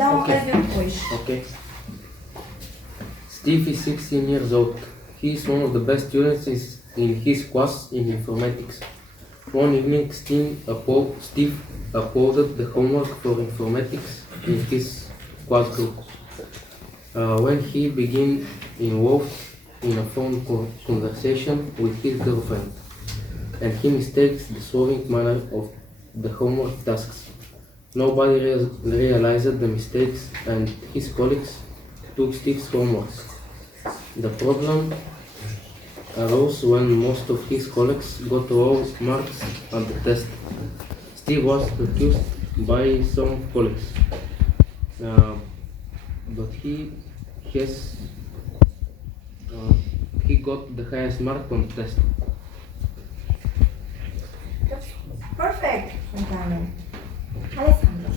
dau ocazia depois. Okay. Steve is 16 years old. He is one of the best students in his class in informatics. One evening, Steve uploaded the homework for informatics in his class group. When he began involved in a phone conversation with his girlfriend, and he mistakes the solving manner of the homework tasks. Nobody realized the mistakes, and his colleagues took Steve's homework. The problem arose when most of his colleagues got low marks on the test. Steve was accused by some colleagues, but he got the highest mark on the test. Perfect, Antonio. Alessandro.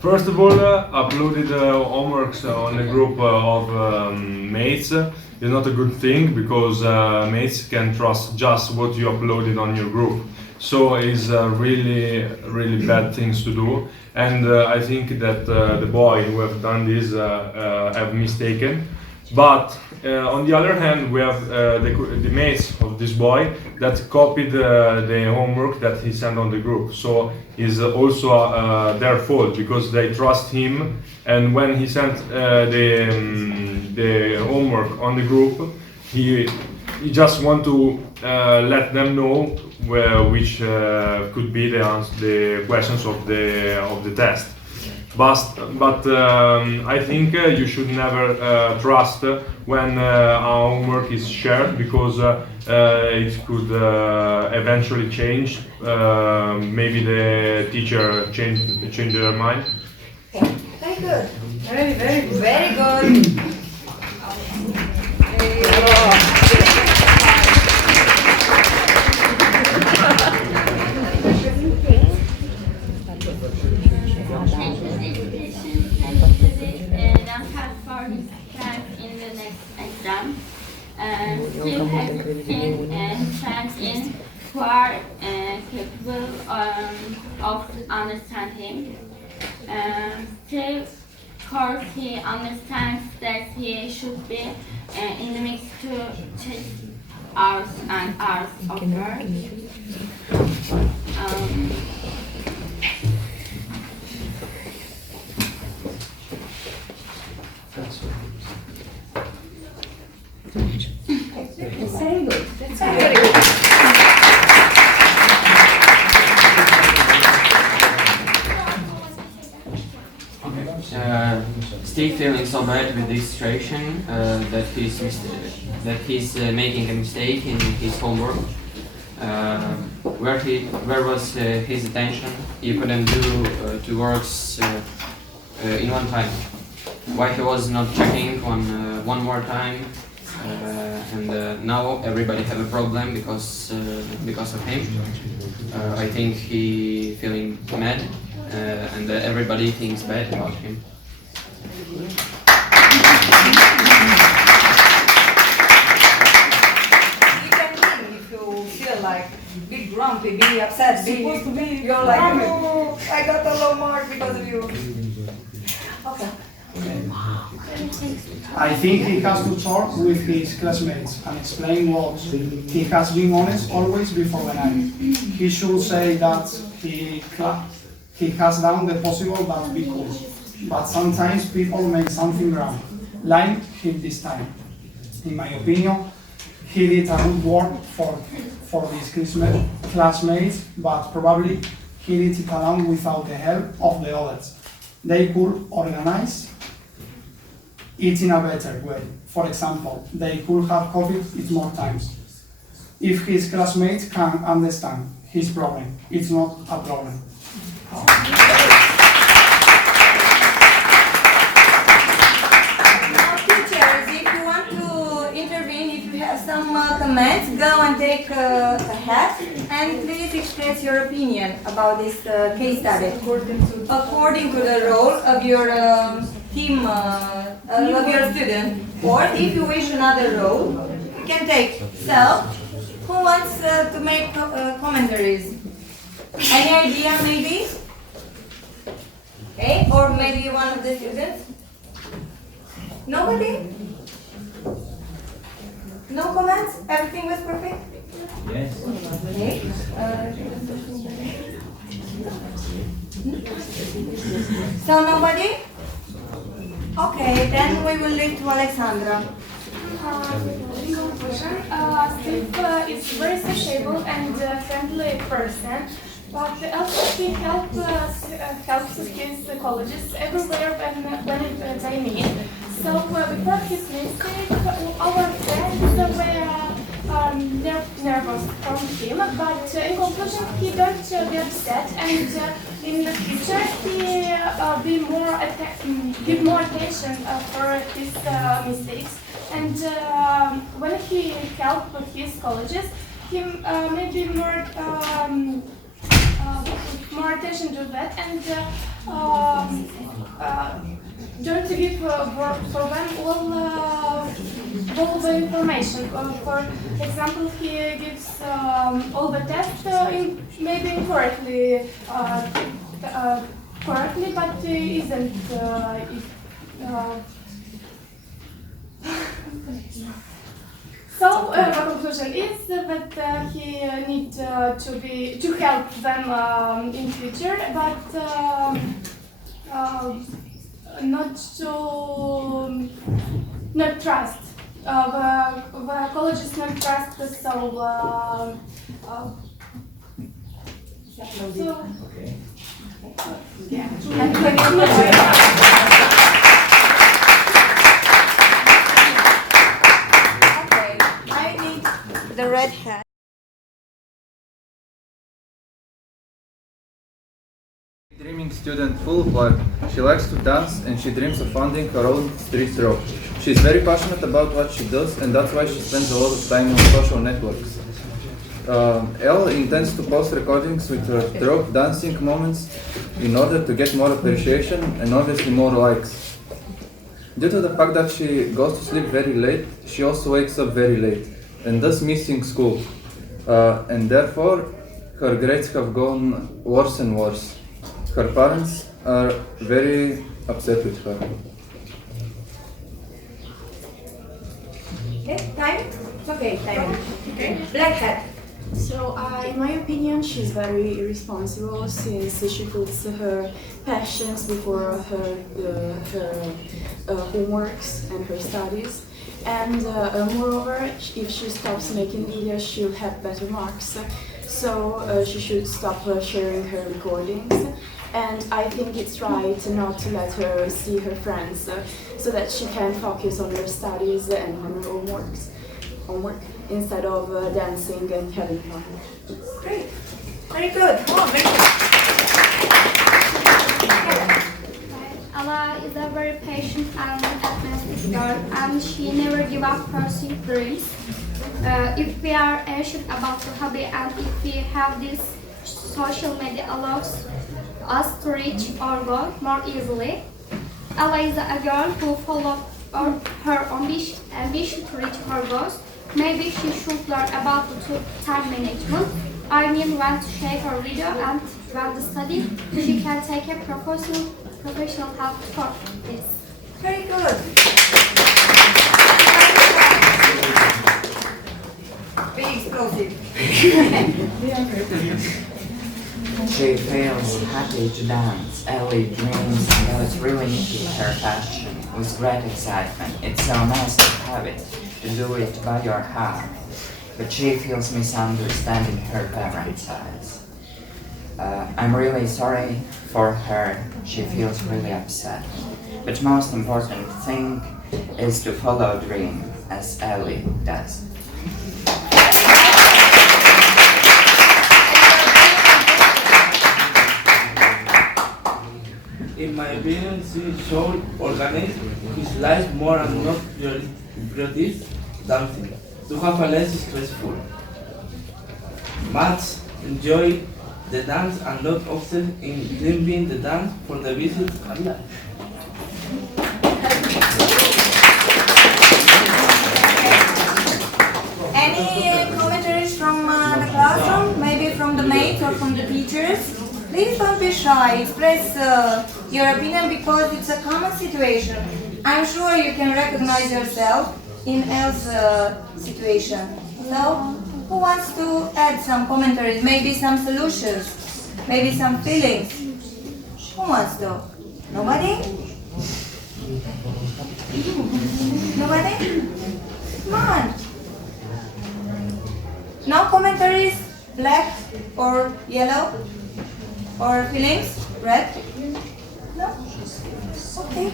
First of all, uploaded homeworks on a group of mates is not a good thing because mates can trust just what you uploaded on your group. So it's really bad things to do, and I think that the boy who have done this have mistaken. But on the other hand, we have the mates of this boy that copied the homework that he sent on the group. So it's also their fault because they trust him. And when he sent the homework on the group, he just want to let them know which could be the questions of the test. But I think you should never trust when our homework is shared because it could eventually change. Maybe the teacher change their mind. Very good. Very good. In the next exam, still have friends in who are capable of understand him. Still, course he understands that he should be in the mix to change hours and hours of work. That's very good. That's very good. Steve feeling so bad with this situation that he's making a mistake in his homework. Where was his attention? He couldn't do two works in one time. Why he was not checking on one more time? And now everybody have a problem because of him. I think he feeling mad, and everybody thinks bad about him. You can win if you feel like big grumpy, be upset, you're like, oh, I got a low mark because of you. Okay. I think he has to talk with his classmates and explain what he has been honest always before the night. He should say that he has done the possible but be cool. But sometimes people make something wrong, like him this time. In my opinion, he did a good work for his classmates, but probably he did it alone without the help of the others. They could organize it in a better way. For example, they could have copied it more times. If his classmates can understand his problem, it's not a problem. Now, teachers, if you want to intervene, if you have some comments, go and take a hat and please express your opinion about this case study according to the role of your team, of your student. Or if you wish another role, you can take self. Who wants to make commentaries? Any idea maybe? Okay, or maybe one of the students? Nobody? No comments? Everything was perfect? Yes. Okay. So nobody? Okay, then we will leave to Alexandra. In conclusion, Steve is very sociable and friendly person, but also he helps his colleagues everywhere when they need. So before his mistake, our friends were nervous from him, but in conclusion he don't be upset, and in the future he give more attention for his mistakes. And when he helped with his colleges, he maybe more attention to that, and don't give for them all the information. For example, he gives all the tests maybe incorrectly, but isn't. So the conclusion is that he needs to help them in future, but not trust. The colleges not trust, so Okay. Okay, I need the red hat. Dreaming student full of life. She likes to dance and she dreams of founding her own street row. She is very passionate about what she does, and that's why she spends a lot of time on social networks. Elle intends to post recordings with her drop dancing moments in order to get more appreciation and obviously more likes. Due to the fact that she goes to sleep very late, she also wakes up very late and thus missing school. And therefore, her grades have gone worse and worse. Her parents are very upset with her. Okay, time? It's okay, time. Okay. Black hat. So, in my opinion, she's very responsible since she puts her passions before her homeworks and her studies. And moreover, if she stops making videos, she'll have better marks. So she should stop sharing her recordings. And I think it's right not to let her see her friends so that she can focus on her studies and on her homework instead of dancing and having fun. Great. Very good. Oh, very good. Ella is a very patient and athletic girl, and she never gives up pursuing dreams. If we are anxious about the hobby and if we have this, social media allows us to reach our goal more easily. Ella is a girl who follows her ambition to reach her goals. Maybe she should learn about the time management. I mean, when to share her video and when to study, she can take a professional help for this. Very good. Very explosive. She feels happy to dance. Ellie dreams and goes really into her passion with great excitement. It's so nice to have it, to do it by your heart. But she feels misunderstanding her parents' eyes. I'm really sorry for her. She feels really upset. But most important thing is to follow dream as Ellie does. In my opinion, she should organize his life more and not prioritize dancing to have a less stressful. Must enjoy the dance and not obsessed in climbing the dance for the visit her life. Any commentaries from the classroom? Maybe from the mates or from the teachers? don't be shy. Express your opinion because it's a common situation. I'm sure you can recognize yourself in Elle's situation. So, who wants to add some commentaries, maybe some solutions, maybe some feelings? Who wants to? Nobody? Nobody? Come on. No commentaries? Black or yellow? Or feelings? Red? No? Okay.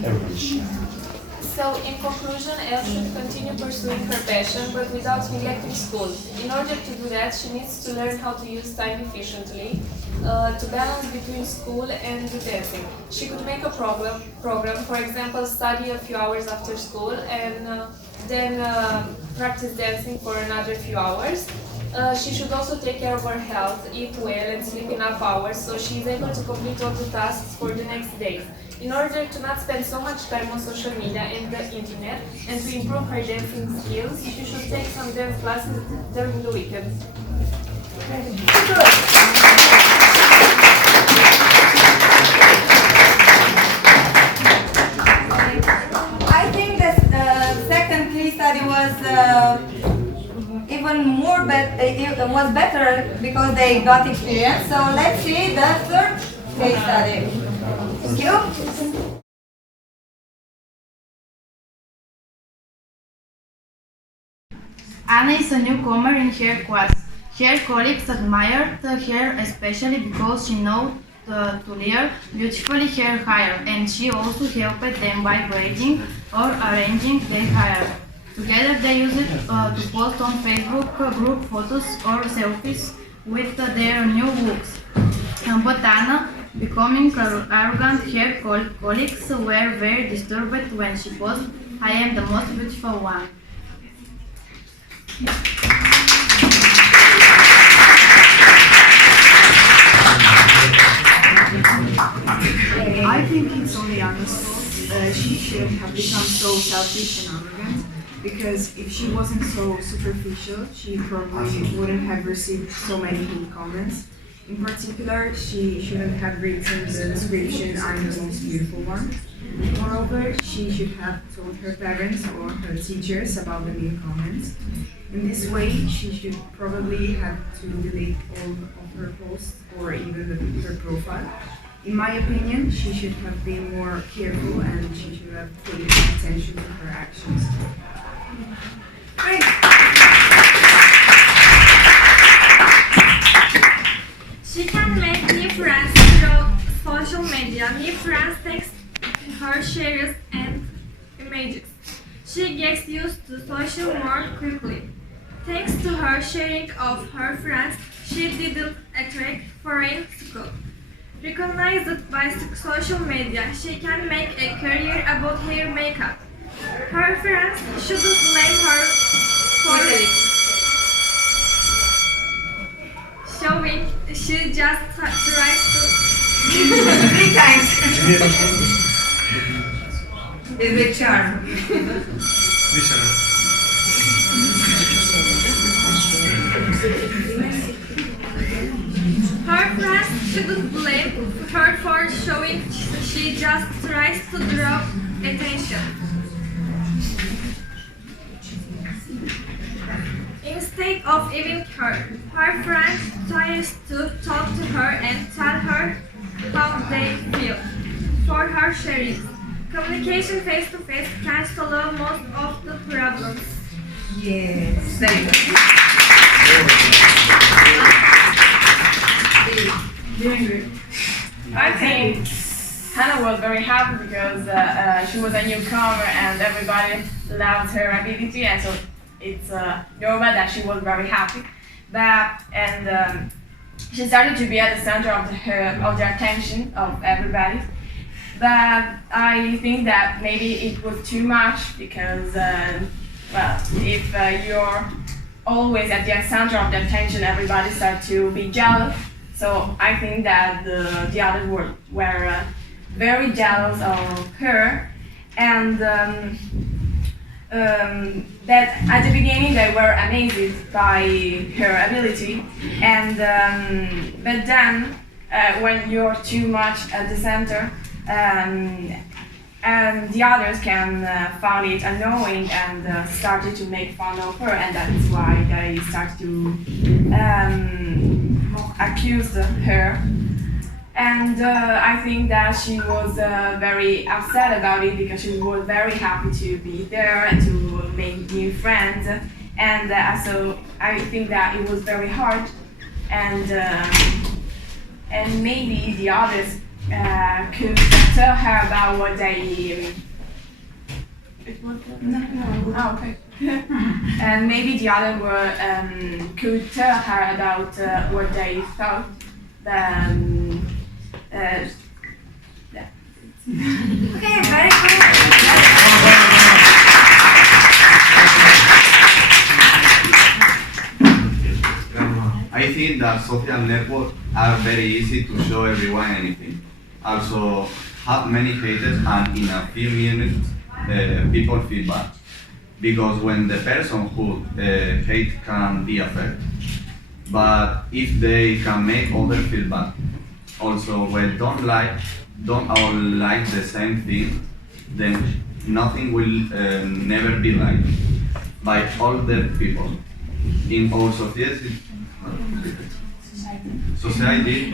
So, in conclusion, Elle should continue pursuing her passion, but without neglecting school. In order to do that, she needs to learn how to use time efficiently, to balance between school and dancing. She could make a program, for example, study a few hours after school and then practice dancing for another few hours. She should also take care of her health, eat well and sleep enough hours so she is able to complete all the tasks for the next day. In order to not spend so much time on social media and the internet and to improve her dancing skills, she should take some dance classes during the weekends. I think that the second case study was even more it was better because they got experience. So let's see the third case study. Thank you. Anna is a newcomer in her class. Her colleagues admired her especially because she knows to layer beautifully her hair, and she also helped them by braiding or arranging their hair. Together they use it to post on Facebook group photos or selfies with their new looks. But Anna, becoming arrogant, her colleagues were very disturbed when she posted, "I am the most beautiful one." I think it's only Anna's fault. She shouldn't have become so selfish and arrogant, because if she wasn't so superficial, she probably wouldn't have received so many hate comments. In particular, she shouldn't have written the description, "I'm the most beautiful one." Moreover, she should have told her parents or her teachers about the mean comments. In this way, she should probably have to delete all of her posts or even her profile. In my opinion, she should have been more careful and she should have paid attention to her actions. Great. She can make new friends through social media. New friends text her shares and images. She gets used to social more quickly. Thanks to her sharing of her friends, she didn't attract foreign school. Recognized by social media, she can make a career about hair makeup. Her friends shouldn't blame her for it. Showing, she just tries to... 3 times. It's with charm. Her friends shouldn't blame her for showing, she just tries to draw attention. Instead of even her friend tries to talk to her and tell her how they feel. For her sharing, communication face-to-face can solve most of the problems. Yes, very good. I think Hannah was very happy because she was a newcomer and everybody loved her ability, and so it's normal that she was very happy. She started to be at the center of the attention of everybody. But I think that maybe it was too much because, if you're always at the center of the attention, everybody starts to be jealous. So I think that the others were very jealous of her, and that at the beginning they were amazed by her ability, and but then when you're too much at the center, and the others can found it annoying and started to make fun of her, and that's why they started to accuse her. And I think that she was very upset about it because she was very happy to be there and to make new friends. And so I think that it was very hard, and maybe the others could tell her about what they. Oh, okay. And maybe the other could tell her about what they thought. Yeah. Okay, very good. I think that social networks are very easy to show everyone anything. Also, have many haters, and in a few minutes, people feel bad. Because when the person who hate can be affected, but if they can make others feel bad. Also, when don't all like the same thing, then nothing will never be liked by all the people. In our society,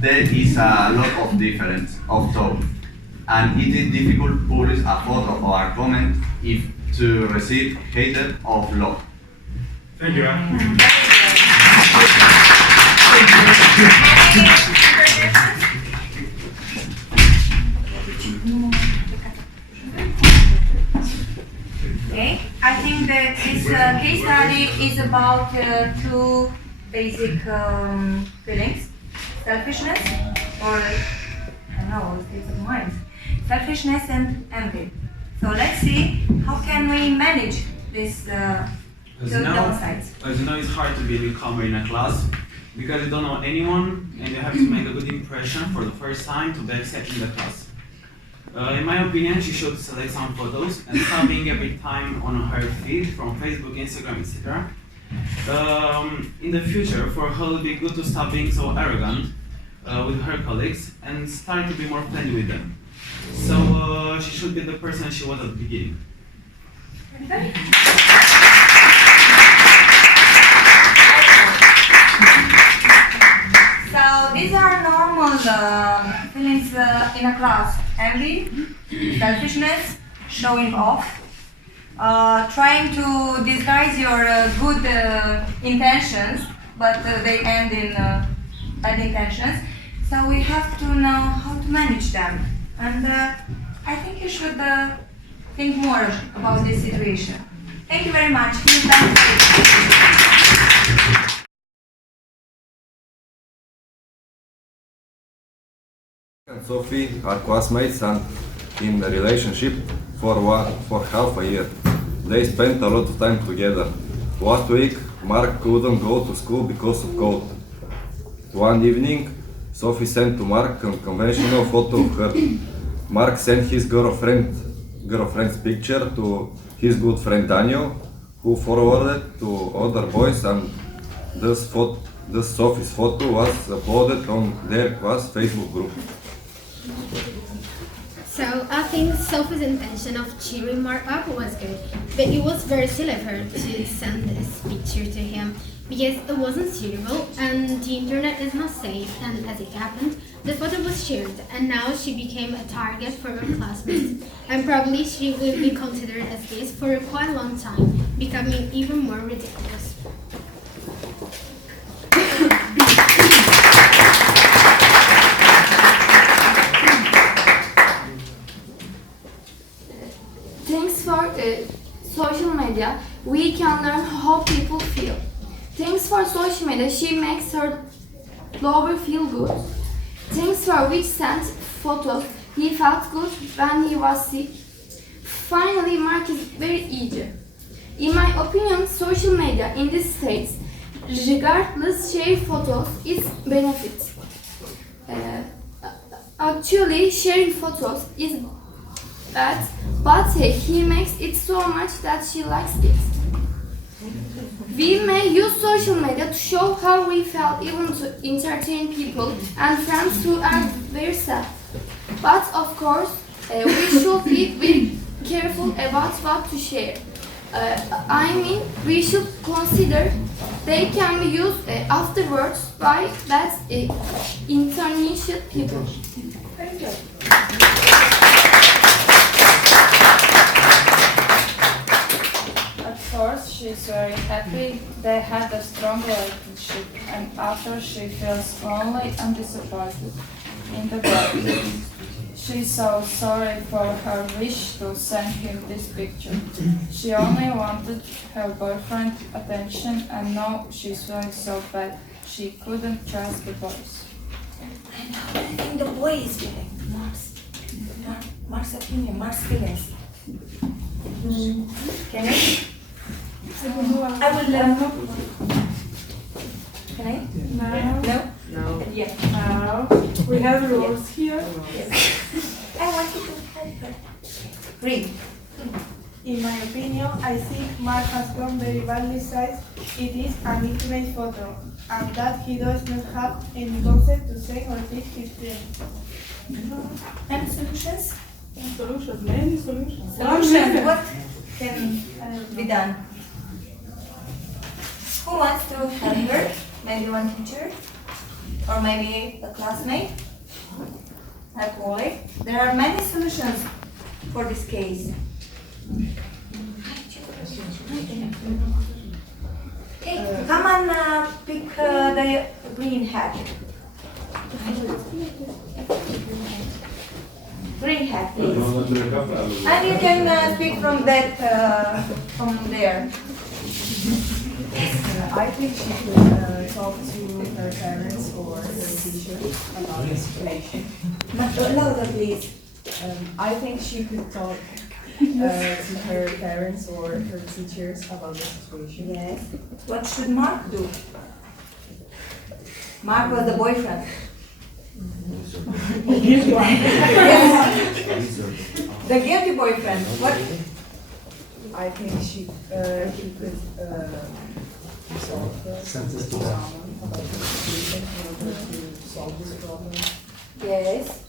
there is a lot of difference of thought, and it is difficult to publish a photo or a comment if to receive hatred of love. Thank you. Okay, I think that this case study is about two basic feelings: selfishness, or I don't know, state of mind. Selfishness and envy. So let's see how can we manage this two downsides. As you know, it's hard to be a newcomer in a class because you don't know anyone and you have to make a good impression for the first time to be accepted in the class. In my opinion, she should select some photos and stop being every time on her feed from Facebook, Instagram, etc. In the future, for her, it will be good to stop being so arrogant with her colleagues and start to be more friendly with them. So she should be the person she was at the beginning. So these are normal feelings in a class: envy, selfishness, showing off, trying to disguise your good intentions, but they end in bad intentions. So we have to know how to manage them, and I think you should think more about this situation. Thank you very much. And Sophie are classmates and in a relationship for half a year. They spent a lot of time together. Last week, Mark couldn't go to school because of cold. One evening, Sophie sent to Mark a conventional photo of her. Mark sent his girlfriend's picture to his good friend Daniel, who forwarded to other boys, and this Sophie's photo was uploaded on their class Facebook group. So I think Sophie's intention of cheering Mark up was good, but it was very silly of her to send this picture to him because it wasn't suitable and the internet is not safe, and as it happened, the photo was shared and now she became a target for her classmates, and probably she will be considered as this for a quite long time, becoming even more ridiculous. Thanks for social media, we can learn how people feel. Thanks for social media, she makes her lover feel good. Thanks for which sent photos, he felt good when he was sick. Finally, Mark is very eager. In my opinion, social media in these states, regardless share photos, is benefit. Actually, sharing photos is bad, but he makes it so much that she likes it. We may use social media to show how we felt, even to entertain people and friends who are very sad. But of course, we should be very careful about what to share. I mean, we should consider they can be used afterwards by bad intentioned people. Thank you. At first, she's very happy they had a strong relationship, and after she feels lonely and disappointed in the boy. She's so sorry for her wish to send him this picture. She only wanted her boyfriend's attention, and now she's feeling so bad she couldn't trust the boys. I think the boy is feeling Mark's opinion, Mark's feelings. Can I? I will. Can I? No. No? No. Yeah. Now we have rules here. Yes. I want you to help her. Read. In my opinion, I think Mark has gone very badly sized. It is an intimate photo, and that he does not have any consent to say or teach his friends. And solutions? Solutions, many solutions. Solutions. What can be done? Who wants to help her? Maybe one teacher? Or maybe a classmate? A colleague? There are many solutions for this case. Okay, come and pick the green hat. Green hat, please. And you can speak from that, from there. I think she could talk to her parents or her teacher about the situation. Louder, please. I think she could talk to her parents or her teachers about the situation. Yes. What should Mark do? Mark was the boyfriend. The guilty one. Yes. The guilty boyfriend. What? I think he could solve to someone about the situation in order to solve this problem. Yes.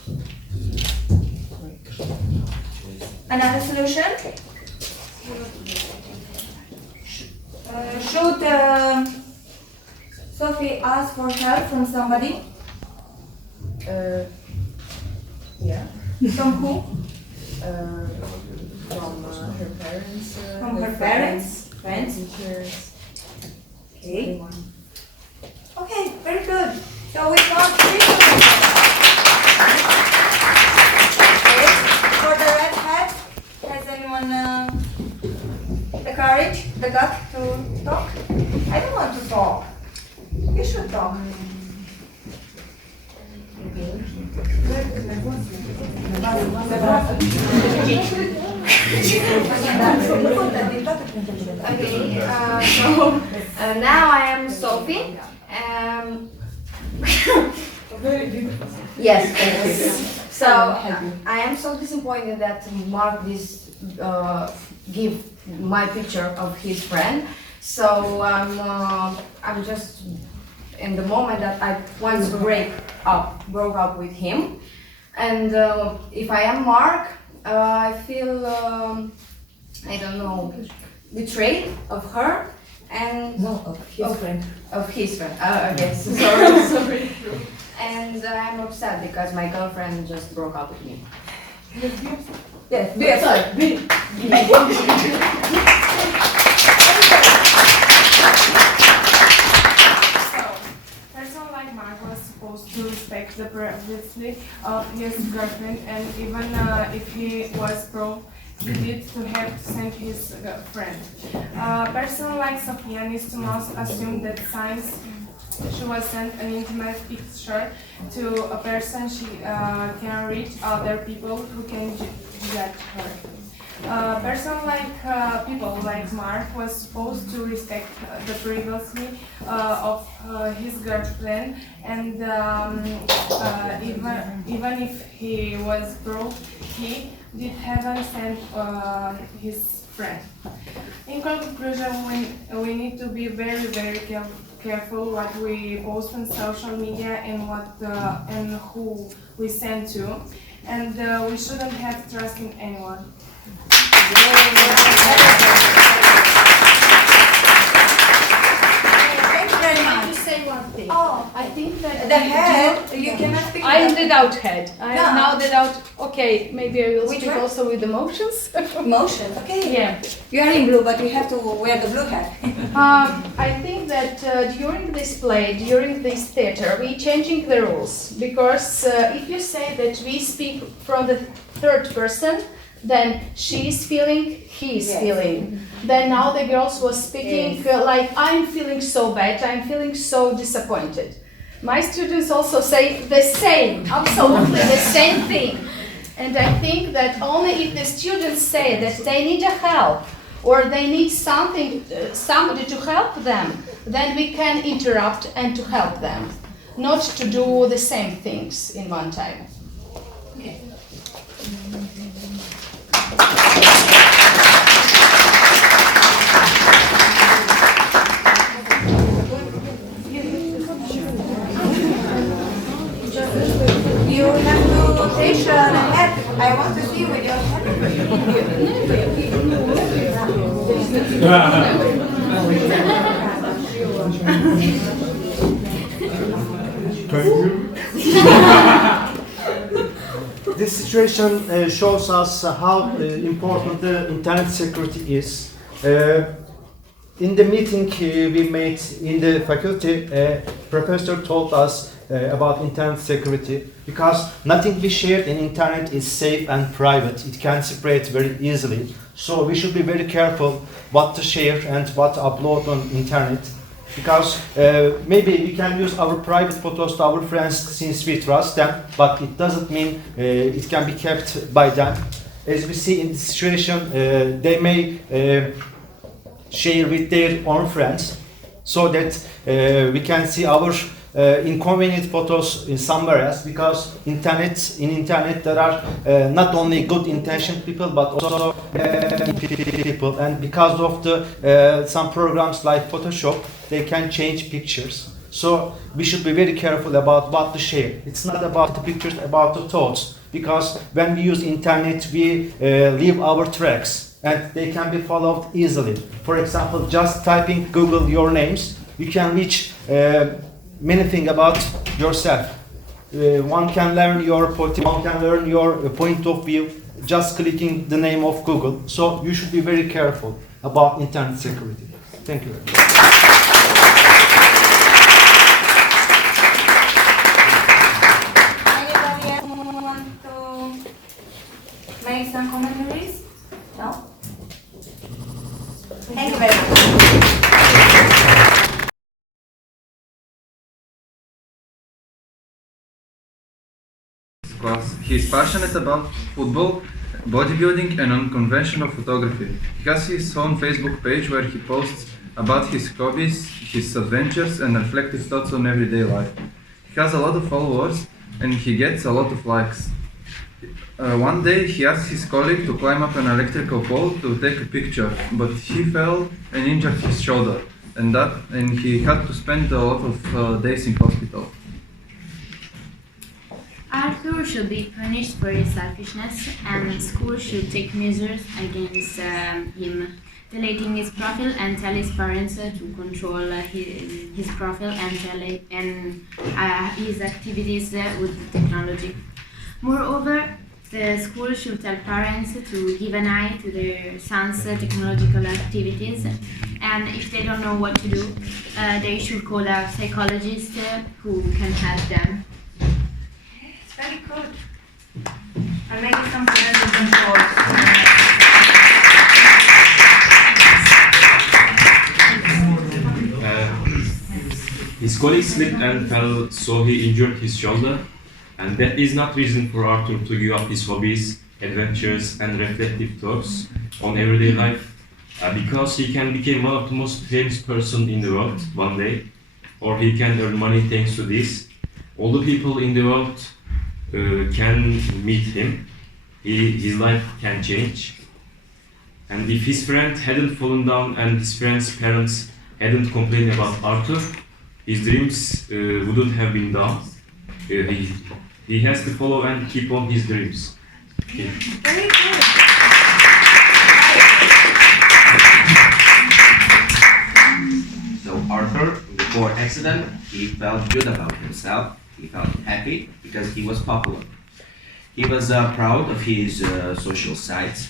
Another solution? Should Sophie ask for help from somebody? Yeah. From who? From her parents. From her parents? Friends? Teachers. Okay. Okay, very good. So we found 3 solutions. Okay. For the red hat, has anyone the courage, the gut to talk? I don't want to talk. You should talk. Okay, so now I am Sophie. Yes, thank you. So I am so disappointed that Mark give my picture of his friend. So I'm just in the moment that I want to broke up with him. And if I am Mark, I feel I don't know, betrayed of her and of his friend. Of his friend. Yes, sorry. And I'm upset because my girlfriend just broke up with me. Yes, sorry. Person like Mark was supposed to respect the privacy of his girlfriend, and even if he was broke, he did to have to send his friend. A person like Sophia needs to must assume that since she was sent an intimate picture to a person, she can reach other people who can judge her. A person like people like Mark was supposed to respect the privacy of his girlfriend, and even if he was broke, he did haven't sent his friend. In conclusion, we need to be very, very careful what we post on social media and and who we send to, and we shouldn't have trust in anyone. Say one thing. Oh, I think that the head, you cannot speak. I am without head. I am No. now without. Okay, maybe I will Which speak one? also with emotions. Motion, okay. Yeah. You are in blue, but you have to wear the blue hat. I think that during this play, during this theater, we changing the rules because if you say that we speak from the third person, then she is feeling, he is Yes. feeling. Then now the girls was speaking like, I'm feeling so bad, I'm feeling so disappointed. My students also say the same, absolutely the same thing. And I think that only if the students say that they need a help or they need something, somebody to help them, then we can interrupt and to help them, not to do the same things in one time. Okay. You have to take the hat. I want to see with your This situation shows us how important the internet security is. In the meeting we made in the faculty, professor told us about internet security because nothing we shared in internet is safe and private. It can spread very easily. So we should be very careful what to share and what to upload on internet. Because maybe we can use our private photos to our friends since we trust them, but it doesn't mean it can be kept by them. As we see in this situation, they may share with their own friends so that we can see our inconvenient photos in somewhere else, because in internet there are not only good intentioned people but also people, and because of the some programs like Photoshop, they can change pictures. So we should be very careful about what to share. It's not about the pictures, about the thoughts, because when we use internet we leave our tracks and they can be followed easily. For example, just typing Google your names, you can reach many things about yourself. One can learn your politics, one can learn your point of view just clicking the name of Google. So you should be very careful about internet security. Thank you. Anybody else want to make some commentaries? No? Thank you very much. Class. He is passionate about football, bodybuilding and unconventional photography. He has his own Facebook page where he posts about his hobbies, his adventures and reflective thoughts on everyday life. He has a lot of followers and he gets a lot of likes. One day he asked his colleague to climb up an electrical pole to take a picture, but he fell and injured his shoulder, and he had to spend a lot of days in hospital. Arthur should be punished for his selfishness, and school should take measures against him, deleting his profile and tell his parents to control his profile and his activities with technology. Moreover, the school should tell parents to give an eye to their sons' technological activities, and if they don't know what to do, they should call a psychologist who can help them. Very good. And maybe some parental control. His colleague slipped and fell, so he injured his shoulder, and that is not reason for Arthur to give up his hobbies, adventures, and reflective thoughts on everyday life, because he can become one of the most famous person in the world one day, or he can earn money thanks to this. All the people in the world can meet him. His life can change. And if his friend hadn't fallen down and his friend's parents hadn't complained about Arthur, his dreams wouldn't have been done. He has to follow and keep on his dreams. Okay. Very good. So Arthur, before accident, he felt good about himself. He felt happy because he was popular. He was proud of his social sides.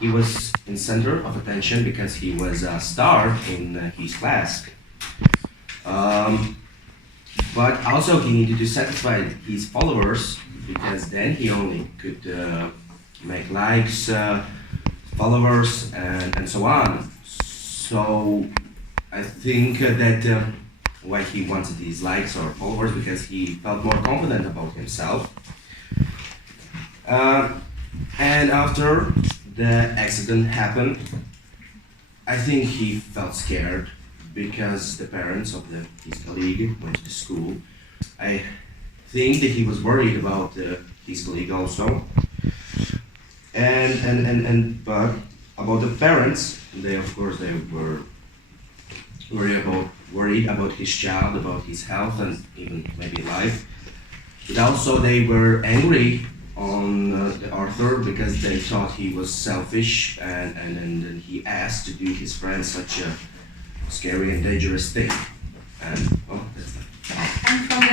He was in center of attention because he was a star in his class. But also he needed to satisfy his followers because then he only could make likes, followers, and so on. So I think that why he wanted these likes or followers, because he felt more confident about himself. And after the accident happened, I think he felt scared because the parents of his colleague went to school. I think that he was worried about his colleague also. But about the parents, they were worried about his child, about his health and even maybe life. But also they were angry on Arthur because they thought he was selfish and he asked to do his friend such a scary and dangerous thing. And that's it. And from the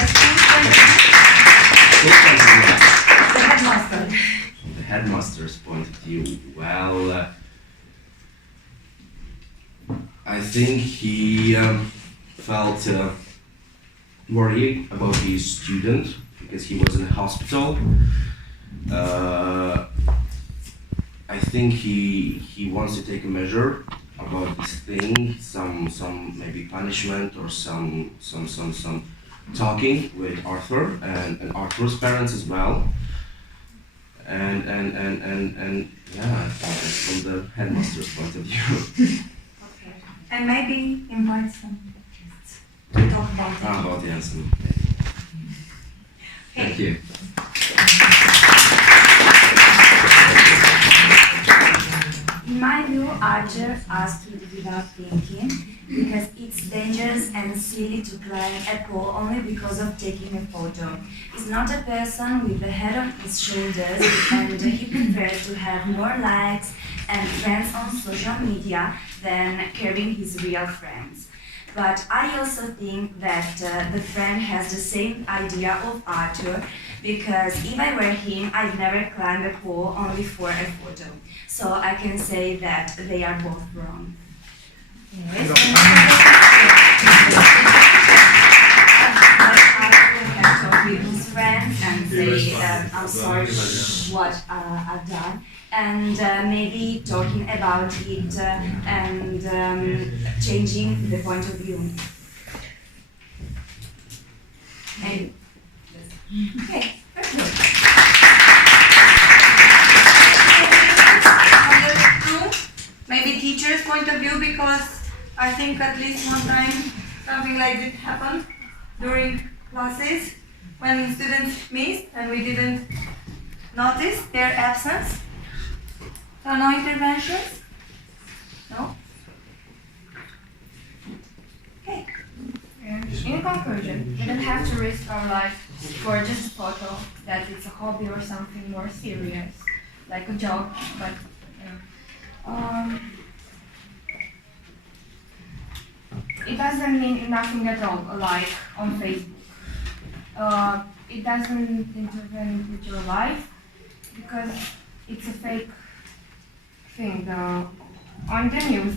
headmaster. From the headmaster's point of view, well, I think he felt worried about his student because he was in the hospital. I think he wants to take a measure about this thing, some maybe punishment or some talking with Arthur and Arthur's parents as well. And yeah, I think that's from the headmaster's point of view. Okay. And maybe invite some guests to talk about it. About the answer. Thank you. In my view, Arthur asked to without thinking because it's dangerous and silly to climb a pole only because of taking a photo. He's not a person with the head on his shoulders and he prefers to have more likes and friends on social media than carrying his real friends. But I also think that the friend has the same idea of Arthur because if I were him, I'd never climb a pole only for a photo. So I can say that they are both wrong. Yes. Arthur can talk with his friends and say that I'm sorry for what I've done. And maybe talking about it and changing the point of view. And okay, very good. Maybe teacher's point of view, because I think at least one time something like this happened during classes when students missed and we didn't notice their absence. So no interventions? No? Okay. In conclusion, we don't have to risk our life for just a photo that it's a hobby or something more serious, like a job, but it doesn't mean nothing at all, like on Facebook. It doesn't interfere with your life because it's a fake thing. On the news,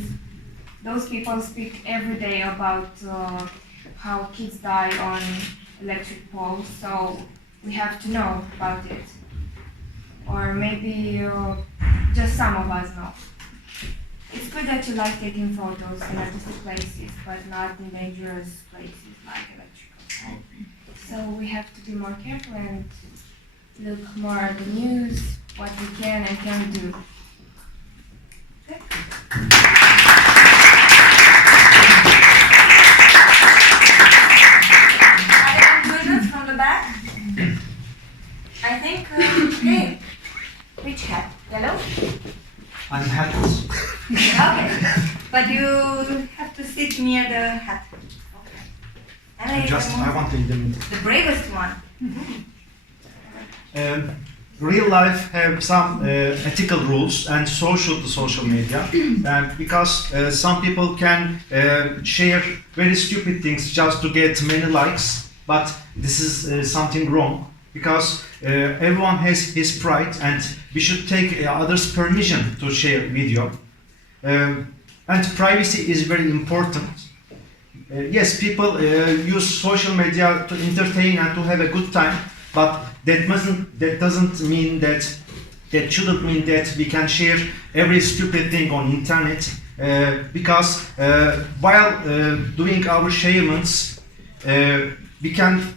those people speak every day about how kids die on electric poles, so we have to know about it. Or maybe just some of us know. It's good that you like taking photos in artistic places, but not in dangerous places like electrical poles. So we have to be more careful and look more at the news, what we can and can't do. Other conclusions from the back? I think, okay. Which hat? Yellow? I'm hatless. Okay, but you have to sit near the hat. Okay. I want to indemnity. The bravest one. Real life have some ethical rules and social media, and because some people can share very stupid things just to get many likes, but this is something wrong, because everyone has his pride and we should take others' permission to share video, and privacy is very important. Yes, people use social media to entertain and to have a good time, but that doesn't mean that shouldn't mean that we can share every stupid thing on internet, because while doing our sharements, we can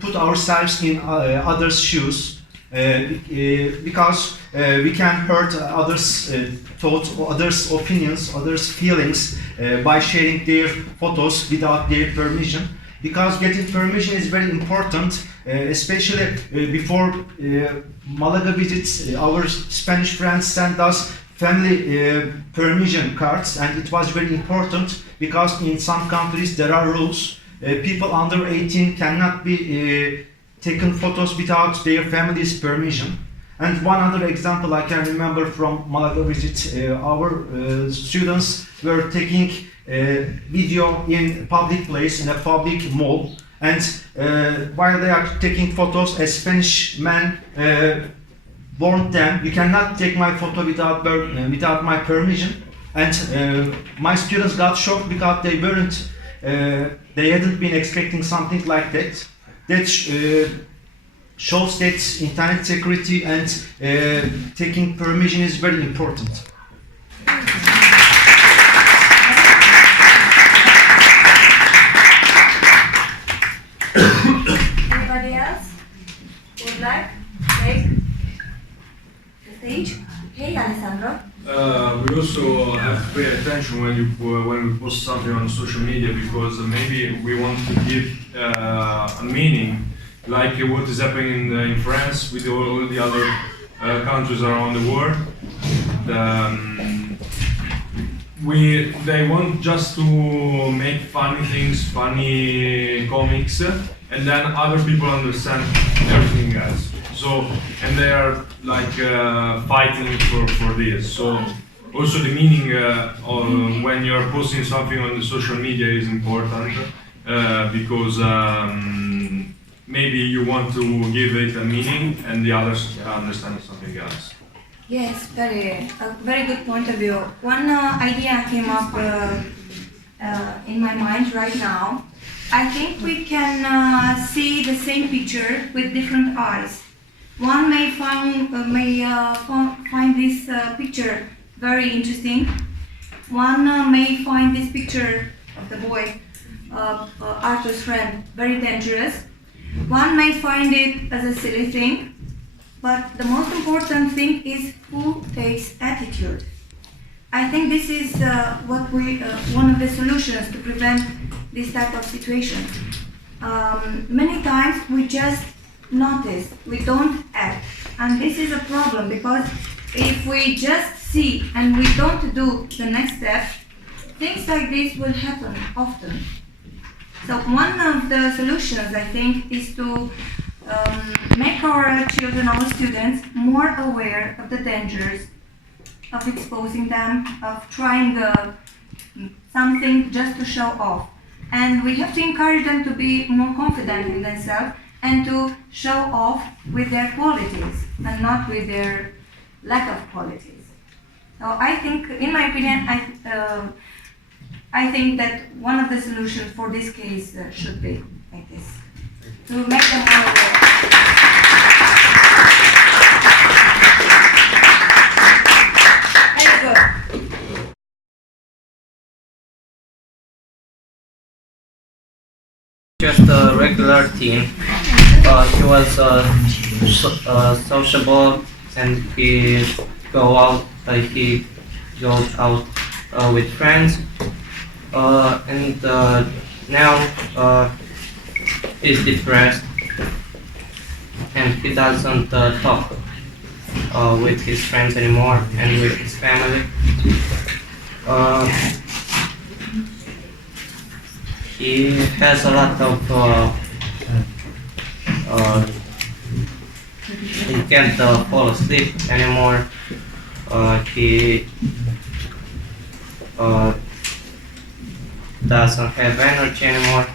put ourselves in others' shoes, because we can hurt others' thoughts, others' opinions, others' feelings by sharing their photos without their permission. Because getting permission is very important, especially before Malaga visits. Our Spanish friends sent us family permission cards, and it was very important because in some countries there are rules. People under 18 cannot be taken photos without their family's permission. And one other example I can remember from Malaga visit, our students were taking video in public place, in a public mall, and while they are taking photos, a Spanish man warned them, "You cannot take my photo without my permission." And my students got shocked because they hadn't been expecting something like that. That shows that internet security and taking permission is very important. Anybody else would like to take the stage? Hey, Alessandro. We also have to pay attention when we post something on social media, because maybe we want to give a meaning, like what is happening in France with all the other countries around the world. They want just to make funny things, funny comics, and then other people understand everything else. So, and they are like fighting for this. So, also the meaning when you're posting something on the social media is important, because maybe you want to give it a meaning and the others understand something else. Yes, very good point of view. One idea came up in my mind right now. I think we can see the same picture with different eyes. One may find this picture very interesting. One may find this picture of the boy, Arthur's friend, very dangerous. One may find it as a silly thing. But the most important thing is who takes attitude. I think this is one of the solutions to prevent this type of situation. Many times we just notice, we don't act, and this is a problem, because if we just see and we don't do the next step, things like this will happen often. So one of the solutions, I think, is to make our children, our students, more aware of the dangers of exposing them, of trying something just to show off. And we have to encourage them to be more confident in themselves and to show off with their qualities and not with their lack of qualities. So I think, in my opinion, I think that one of the solutions for this case should be like this, to make them more aware. Very good. Just a regular teen. He was sociable, and he goes out with friends, and now he's depressed, and he doesn't talk. with his friends anymore and with his family. He has a lot of he can't fall asleep anymore. He doesn't have energy anymore.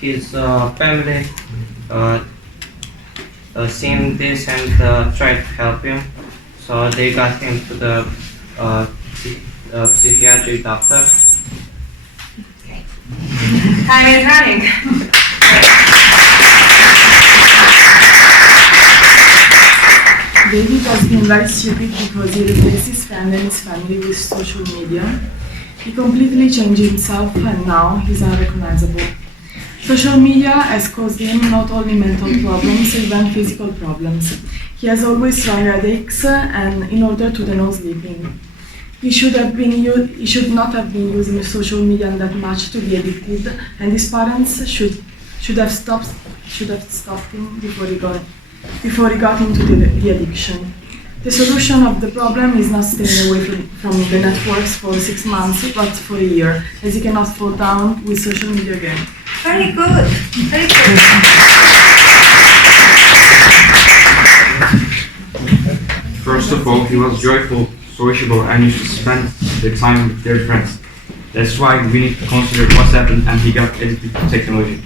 His family seen this and tried to help him, so they got him to the psychiatric doctor. Time is running. David has been very stupid because he replaced his friend and his family with social media. He completely changed himself and now he's unrecognizable. Social media has caused him not only mental problems, even physical problems. He has always strong headaches and in order to the no sleeping. He should not have been using social media that much to be addicted, and his parents should have stopped him before he got into the addiction. The solution of the problem is not staying away from the networks for 6 months, but for a year, as he cannot fall down with social media again. Very good. Very good. First of all, he was joyful, sociable, and used to spend the time with their friends. That's why we need to consider what's happened and he got addicted to technology.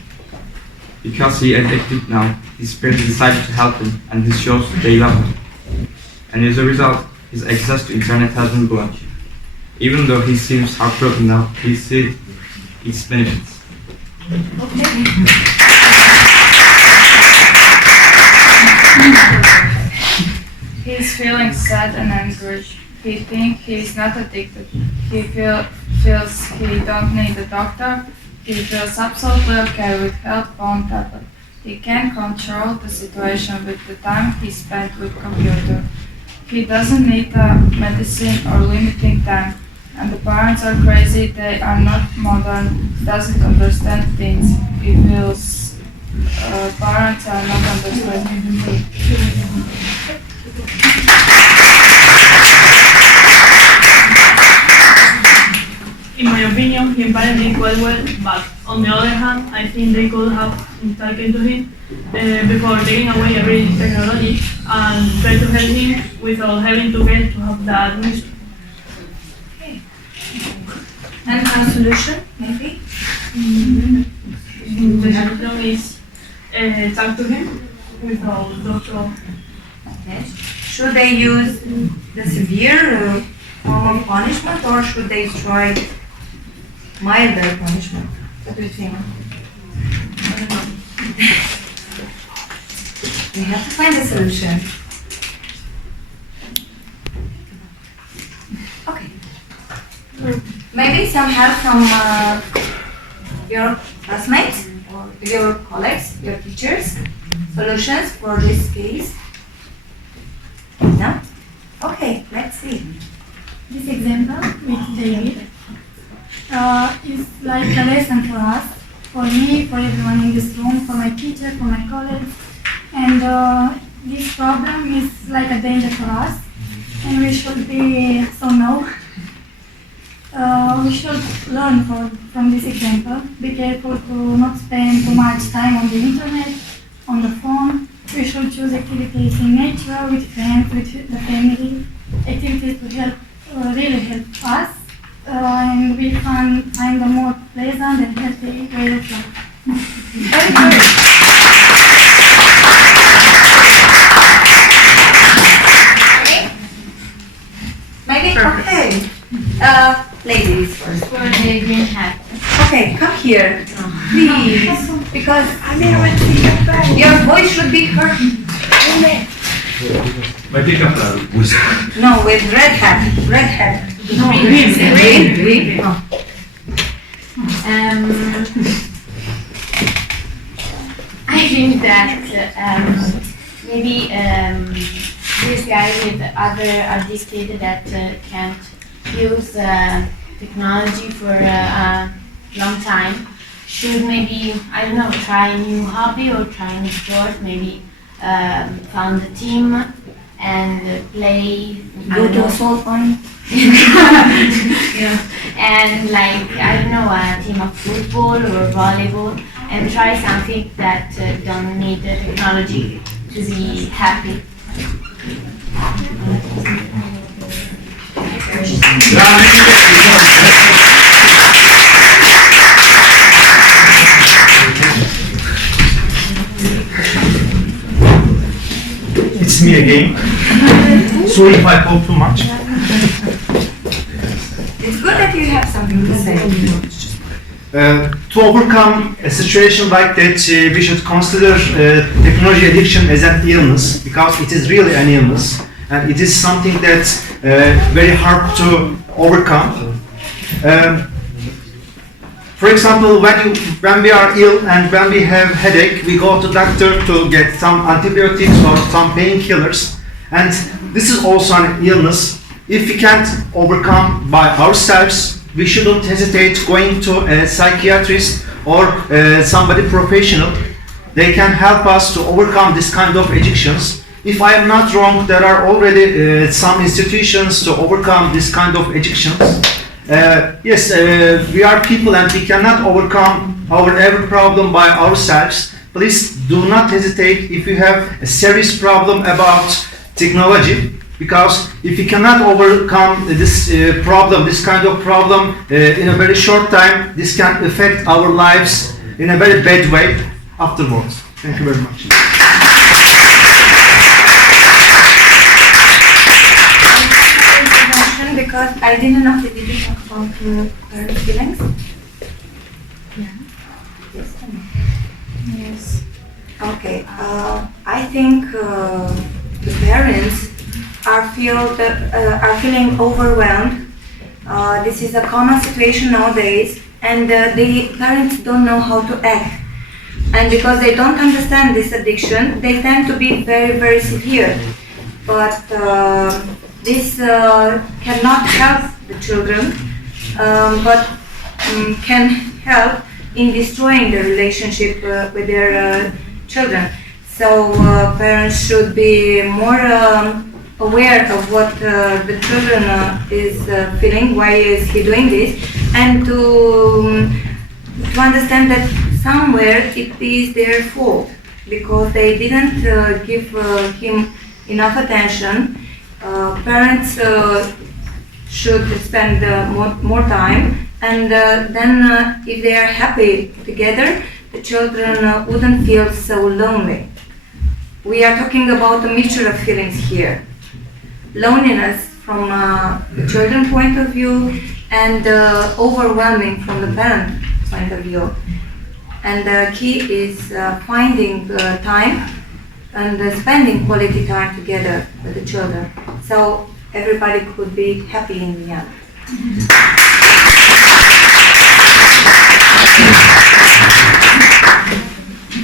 Because he is addicted now, his parents decided to help him, and this shows they love him. And as a result, his access to internet has been blocked. Even though he seems heartbroken now, he sees its benefits. He's feeling sad and angry. He thinks he's not addicted. He feels he don't need a doctor. He feels absolutely okay with health phone tablet. He can control the situation with the time he spent with computer. He doesn't need a medicine or limiting time. And the parents are crazy, they are not modern, doesn't understand things. He feels parents are not understanding him. In my opinion, his parents did quite well, but on the other hand, I think they could have taken to him before taking away every technology and try to help him without having to get to have that admission. And a solution, maybe? The solution is talk to him without doctor. Yes. Should they use the severe form of punishment or should they try milder punishment? What do you think? I don't know. We have to find a solution. Okay. Maybe some help from your classmates or your colleagues, your teachers, solutions for this case? No? Okay, let's see. This example with David is like a lesson for us, for me, for everyone in this room, for my teacher, for my colleagues. And this problem is like a danger for us, and we should be so know. We should learn from this example. Be careful to not spend too much time on the internet, on the phone. We should choose activities in nature, with friends, with the family, activities to help, really help us, and we can find a more pleasant and healthy way of life. Very good. Maybe? Okay. Ladies first. For the green hat. Okay, come here, please, because your voice should be heard. No, with red hat. Red hat. No, green. Oh. I think that maybe this guy with other addicted that can't use technology for a long time should maybe, I don't know, try a new hobby or try a new sport, maybe found a team and play. Go to a salt mine. Yeah. And like, I don't know, a team of football or volleyball, and try something that don't need the technology to be happy. It's me again. Sorry if I talk too much. It's good that you have something to say. To overcome a situation like that, we should consider technology addiction as an illness, because it is really an illness, and it is something that's very hard to overcome. For example, when we are ill and when we have headache, we go to doctor to get some antibiotics or some painkillers, and this is also an illness. If we can't overcome by ourselves, we shouldn't hesitate going to a psychiatrist or somebody professional. They can help us to overcome this kind of addictions. If I am not wrong, there are already some institutions to overcome this kind of addictions. Yes, we are people and we cannot overcome our every problem by ourselves. Please do not hesitate if you have a serious problem about technology, because if you cannot overcome this problem, this kind of problem in a very short time, this can affect our lives in a very bad way afterwards. Thank you very much. Because I didn't know that you talk about parent feelings. Yeah. Yes. Yes. Okay. I think the parents are feeling overwhelmed. This is a common situation nowadays, and the parents don't know how to act. And because they don't understand this addiction, they tend to be very, very severe. But this cannot help the children, but can help in destroying the relationship with their children. So parents should be more aware of what the children is feeling, why is he doing this, and to understand that somewhere it is their fault because they didn't give him enough attention. Parents should spend more time, and then if they are happy together, the children wouldn't feel so lonely. We are talking about a mixture of feelings here. Loneliness from the children's point of view, and overwhelming from the parent point of view. And the key is finding time and spending quality time together with the children, so everybody could be happy in the end.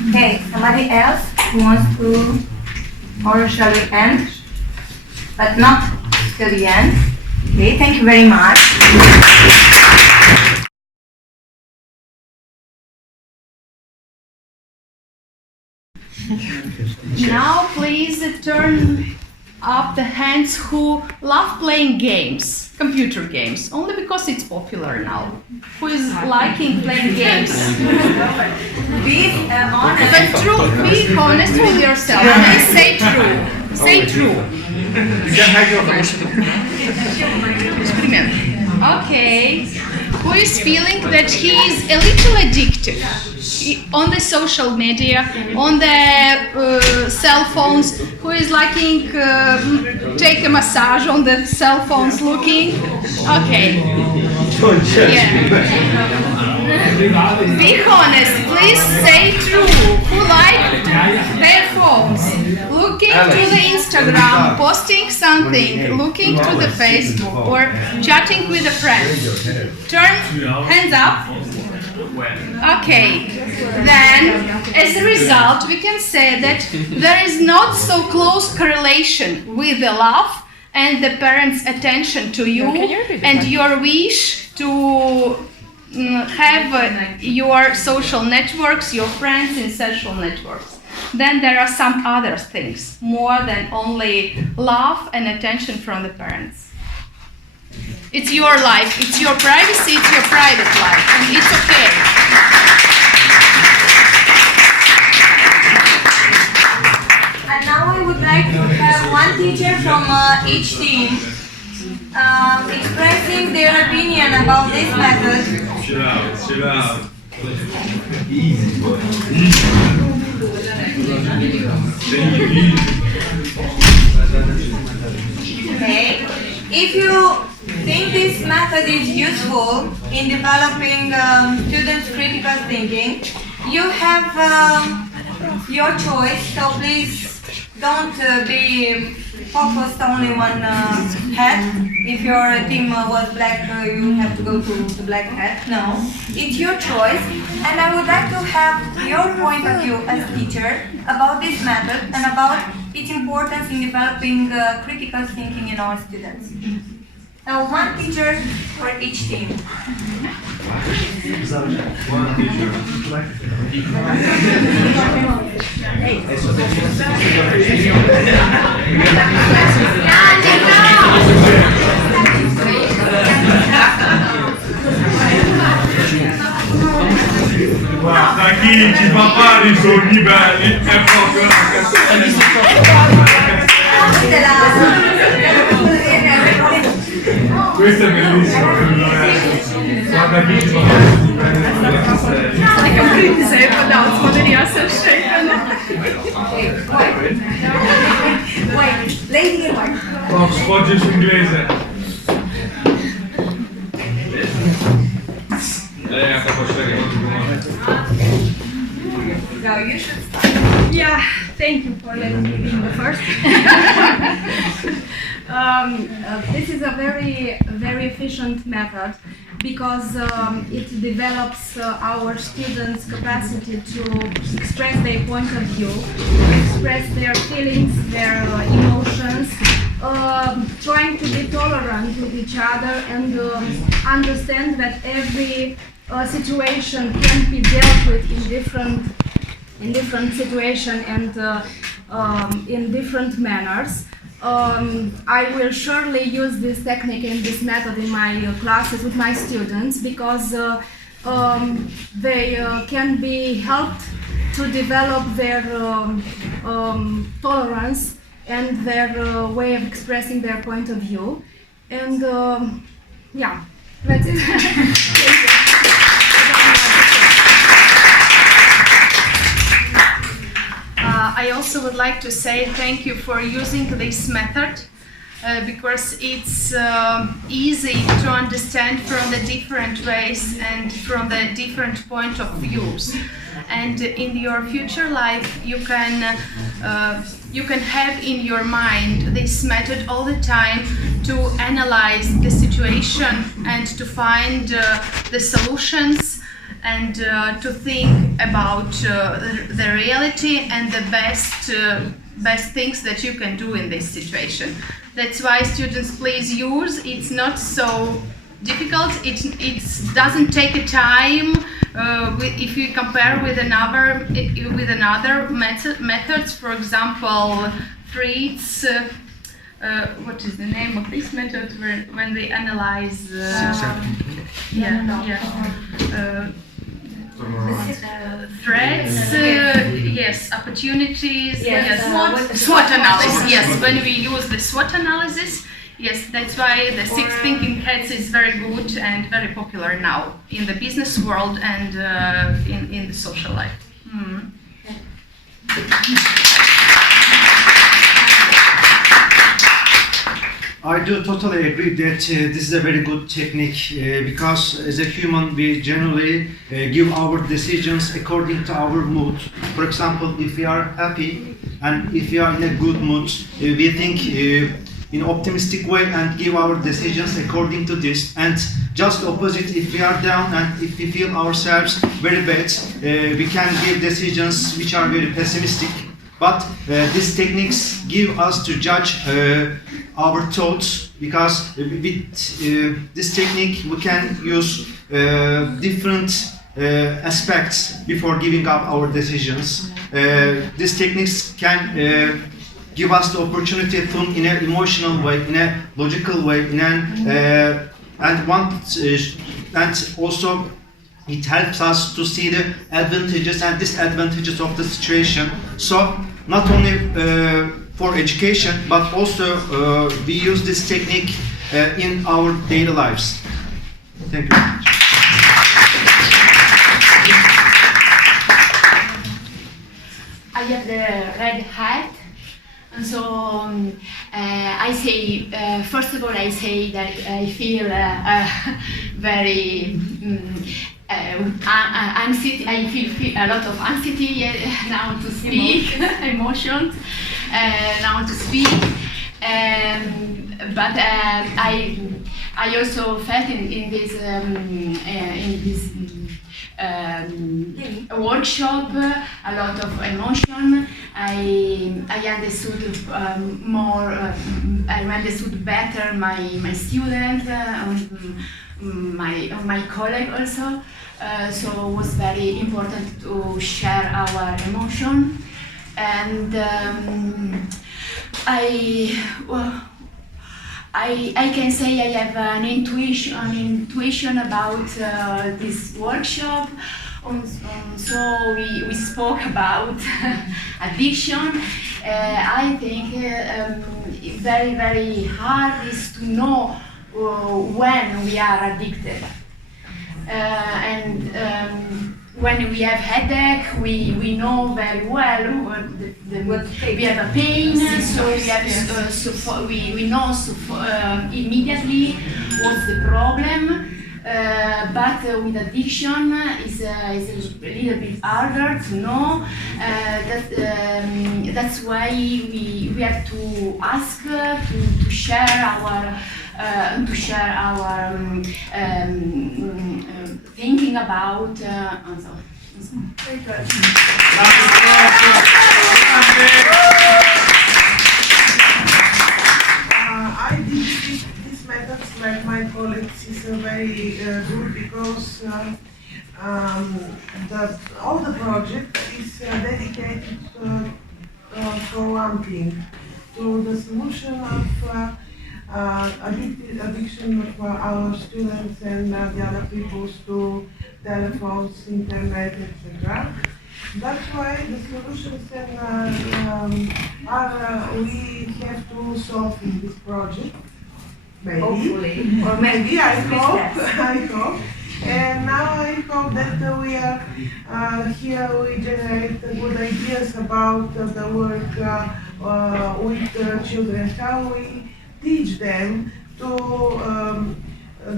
Okay, somebody else who wants to, or shall we end? But not till the end. Okay, thank you very much. Now please turn up the hands who love playing games, computer games, only because it's popular now. Who is liking playing games? Be honest. But true, be honest with yourself. And say true. Say true. You can have your Okay. Who is feeling that he is a little addicted on the social media, on the cell phones? Who is liking take a massage on the cell phones, looking? Okay. Yeah. Be honest. Please say true. Who like their phones? Looking to the Instagram, posting something, looking to the Facebook, or chatting with a friend. Turn hands up. Okay. Then, as a result, we can say that there is not so close correlation with the love and the parents' attention to you and your wish to have your social networks, your friends in social networks. then there are some other things more than only love and attention from the parents. It's your life, it's your privacy, it's your private life, and it's okay. And now I would like to have one teacher from each team expressing their opinion about this method. Chill out. Okay. If you think this method is useful in developing students' critical thinking, you have your choice, so please don't be focused only on hat. If your team was black, you have to go to the black hat. No, it's your choice, and I would like to have your point of view as teacher about this method and about its importance in developing critical thinking in our students. Now, one teacher for each team. One teacher. Guarda chi ci fa fare i sogni belli è proprio la questo è bellissimo, guarda chi ci fa fare i sogni belli. Lady in white. Oh, sfoggi su inglese. Lei è capace di No, you should start. Yeah, thank you for letting me be the first. This is a very efficient method because it develops our students' capacity to express their point of view, express their feelings, their emotions, trying to be tolerant with each other and understand that every situation can be dealt with in different situations and in different manners. I will surely use this technique and this method in my classes with my students because they can be helped to develop their tolerance and their way of expressing their point of view. And yeah, that's it. Thank you. I also would like to say thank you for using this method because it's easy to understand from the different ways and from the different point of views. And in your future life, you can have in your mind this method all the time to analyze the situation and to find the solutions and to think about the reality and the best things that you can do in this situation. That's why students, please use. It's not so difficult. It doesn't take a time. If you compare with another methods, for example, Fritz. What is the name of this method when they analyze? Threats, yes, opportunities, yes, SWOT analysis, yes, when we use the SWOT analysis, yes, that's why the Six Thinking Hats is very good and very popular now in the business world and in the social life. I do totally agree that this is a very good technique because as a human we generally give our decisions according to our mood. For example, if we are happy and if we are in a good mood, we think in optimistic way and give our decisions according to this. And just opposite, if we are down and if we feel ourselves very bad, we can give decisions which are very pessimistic. But these techniques give us to judge our thoughts because with this technique we can use different aspects before giving up our decisions. these techniques can give us the opportunity to think in an emotional way, in a logical way, and also it helps us to see the advantages and disadvantages of the situation. So not only for education, but also we use this technique in our daily lives. Thank you very much. I have the red hat, and so I say, first of all, I say that I feel very anxiety. I feel a lot of anxiety now to speak, emotions now to speak, but I also felt in this workshop a lot of emotion. I understood more. I understood better my student, my colleague also. So it was very important to share our emotion, and I can say I have an intuition about this workshop. So we spoke about addiction. I think very, very hard is to know when we are addicted. And when we have headache, we know very well we have a pain, so we have we know immediately what's the problem. But with addiction is a little bit harder to know. That's why we have to ask to share our thinking about. Very good. I think this method, like my colleagues, is very good because all the project is dedicated for one thing, to the solution of addiction of our students and the other people to telephones, internet, etc. That's why the solutions we have to solve in this project. Maybe. Hopefully. Or maybe, I hope. Yes. I hope. And now I hope that we are here, we generate good ideas about the work with children, how we teach them to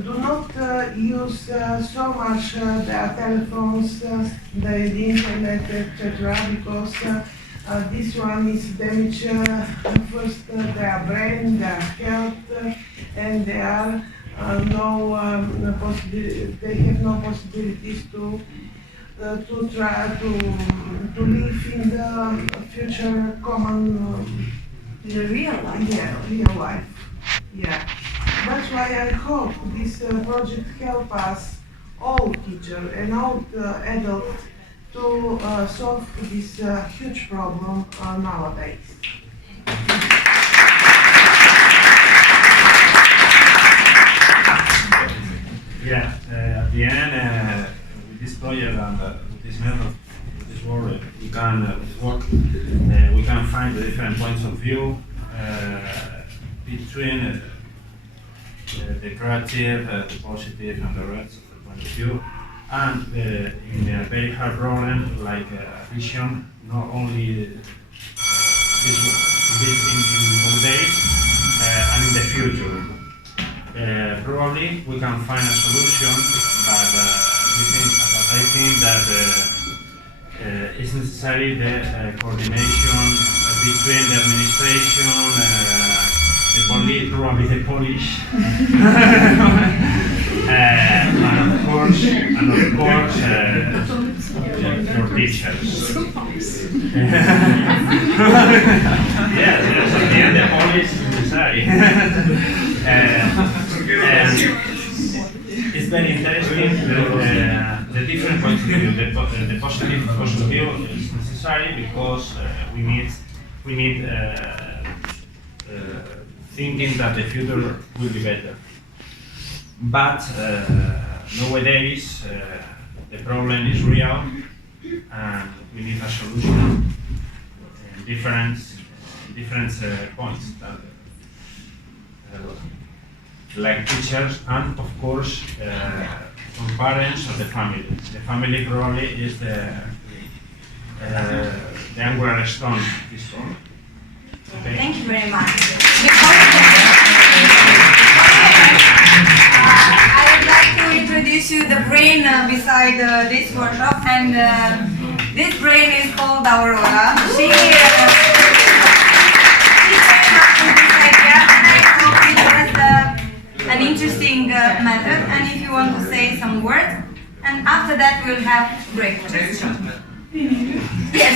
do not use so much their telephones, the internet, etc. because this one is damage first their brain, their health, and they are they have no possibilities to try to live in the future common the real life. Yeah, real life. Yeah. That's why I hope this project help us, all teachers and all adults, to solve this huge problem nowadays. Yeah, at the end, with this project and with this method, with this work, we can find the different points of view between the creative, the positive, and the rest of the point of view. And in a very hard problem like addiction, not only this in those days and in the future. Probably we can find a solution, but I think that it's necessary the coordination between the administration, the police, probably the police, and of course, your teachers. Yes, at the end the police is necessary. And it's very interesting the the different points of view. The positive point of view is necessary because we need thinking that the future will be better. But nowadays the problem is real, and we need a solution in different points. Like teachers and of course parents of the family. The family probably is the angular stone of this problem. Okay. Thank you very much. I would like to introduce you the brain beside this workshop, and this brain is called Aurora. She an interesting method, and if you want to say some words, and after that we'll have breakfast. Yes.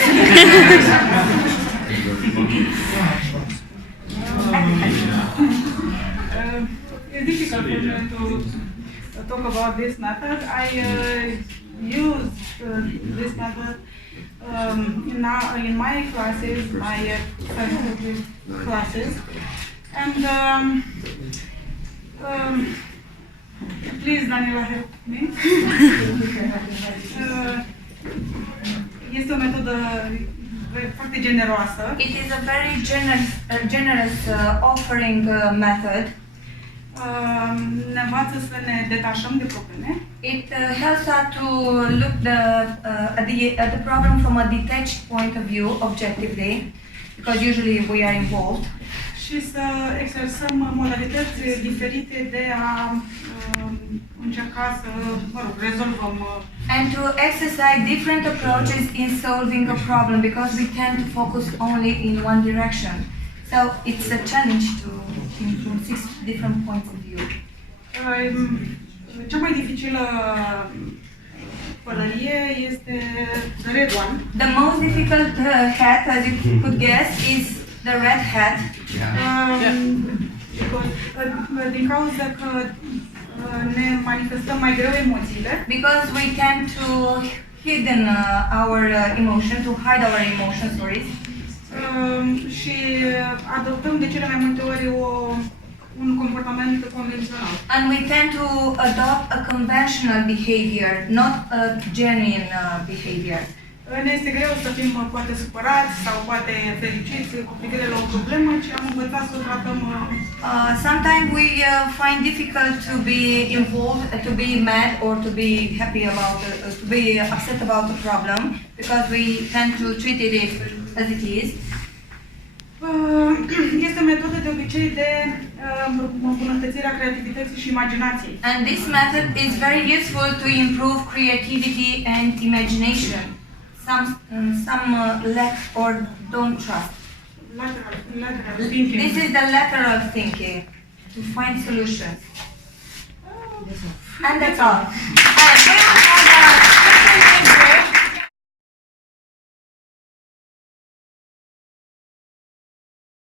It's difficult for me to talk about this method. I use this method in my classes, my scientific classes, and please, Daniela, help me. Este o metodă foarte generoasă. It is a very generous offering method. Ne învață să ne detașăm de probleme. It helps us to look at the problem from a detached point of view, objectively, because usually we are involved. Și să exersăm modalități diferite de a încerca să, rezolvăm. And to exercise different approaches in solving a problem, because we tend to focus only in one direction. So it's a challenge to think from 6 different points of view. Cea mai dificilă pălărie este the red one. The most difficult hat, as you could guess, is the red hat. Din cauza că ne manifestăm mai greu emoțiile. Because we tend to hidden our emotion, to hide our emotions, sorry. Și adoptăm de cele mai multe ori un comportament convențional. And we tend to adopt a conventional behavior, not a genuine behavior. Ne este greu să fim poate supărați sau poate fericiți cu privire la o problemă, ci am învățat să o tratăm. Sometimes we find difficult to be involved, to be mad or to be happy about, to be upset about the problem, because we tend to treat it as it is. Este o metodă de obicei de îmbunătățirea creativității și imaginației. And this method is very useful to improve creativity and imagination. Some lack or don't trust. Lateral thinking. This is the lateral thinking to find solutions. And that's all.